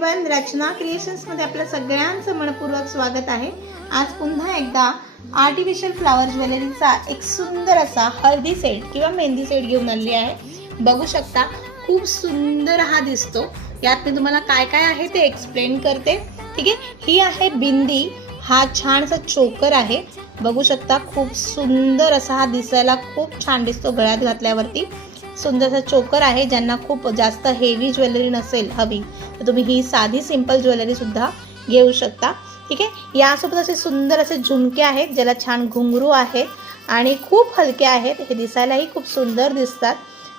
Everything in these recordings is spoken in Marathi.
एव्हरीवन, रचना क्रिएशन्समध्ये आपल्या सगळ्यांचं मनपूर्वक स्वागत आहे। आज पुन्हा एकदा आर्टिफिशियल फ्लावर ज्वेलरीचा एक सुंदर असा हळदी सेट किंवा मेहंदी सेट घेऊन आली आहे। बघू शकता खूप सुंदर हा दिसतो। यात मी तुम्हाला काय काय आहे ते एक्सप्लेन करते। ठीक आहे, ही आहे बिंदी, हा छान असा चोकर आहे। बघू शकता खूप सुंदर असा हा दिसायला खूप छान दिसतो गळ्यात घातल्यावरती। सुंदरसा चोकर आहे। ज्यांना खूप जास्त हेवी ज्वेलरी नसेल हवी तर तुम्ही ही साधी सिंपल ज्वेलरी सुद्धा घेऊ शकता। ठीक आहे, यासोबत असे सुंदर असे झुमके आहेत ज्याला छान घुंगरू आहे आणि खूप हलके आहेत, हे दिसायलाही खूप सुंदर दिसतात।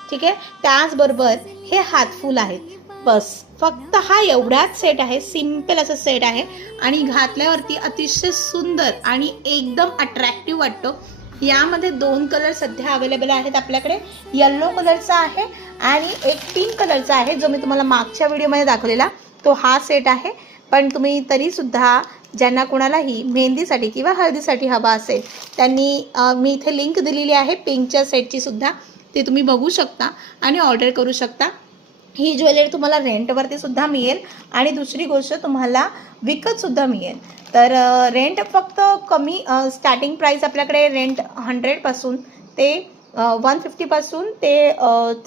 ठीक आहे, त्याचबरोबर हे हातफूल आहेत। बस फक्त हा एवढाच सेट आहे, सिंपल असा सेट आहे आणि घातल्यावरती अतिशय सुंदर आणि एकदम अट्रॅक्टिव्ह वाटतो। यामध्ये दोन कलर सध्या अवेलेबल आहेत आपल्याकडे, येलो कलरचा आहे आणि एक पिंक कलरचा आहे, जो मी तुम्हाला मागच्या व्हिडिओमध्ये दाखवलेला तो हा सेट आहे। पण तुम्ही तरीसुद्धा ज्यांना कोणालाही मेहंदीसाठी किंवा हळदीसाठी हवा असेल त्यांनी मी इथे लिंक दिलेली आहे पिंकच्या सेटची सुद्धा, ते तुम्ही बघू शकता आणि ऑर्डर करू शकता। ही ज्वेलरी तुम्हाला रेंटवरती सुद्धा मिळेल आणि दुसरी गोष्ट तुम्हाला विकत सुद्धा मिळेल। तर रेंट फक्त कमी स्टार्टिंग प्राइस आपल्याकडे रेंट 100 पासून ते 150 पासून ते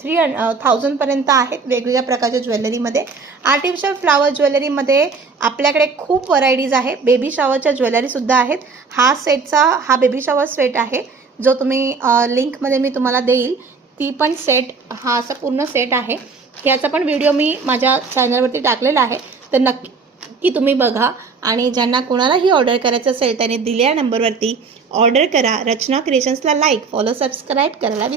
3000 पर्यंत आहेत वेगवेगळ्या प्रकारच्या ज्वेलरीमध्ये। आर्टिफिशियल फ्लावर ज्वेलरीमध्ये आपल्याकडे खूप व्हरायटीज आहे। बेबी शॉवरच्या ज्वेलरी सुद्धा आहेत। हा बेबी शॉवर सेट आहे जो तुम्ही लिंकमध्ये मी तुम्हाला देईल, ती पण सेट हा असा पूर्ण सेट आहे। याचा पण व्हिडिओ मी माझ्या चॅनलवरती टाकलेला आहे, तर नक्की तुम्ही बघा आणि ज्यांना कोणालाही ऑर्डर करायचं असेल त्याने दिलेल्या नंबरवरती ऑर्डर करा। रचना क्रिएशन्सला लाईक, फॉलो, सबस्क्राईब करायला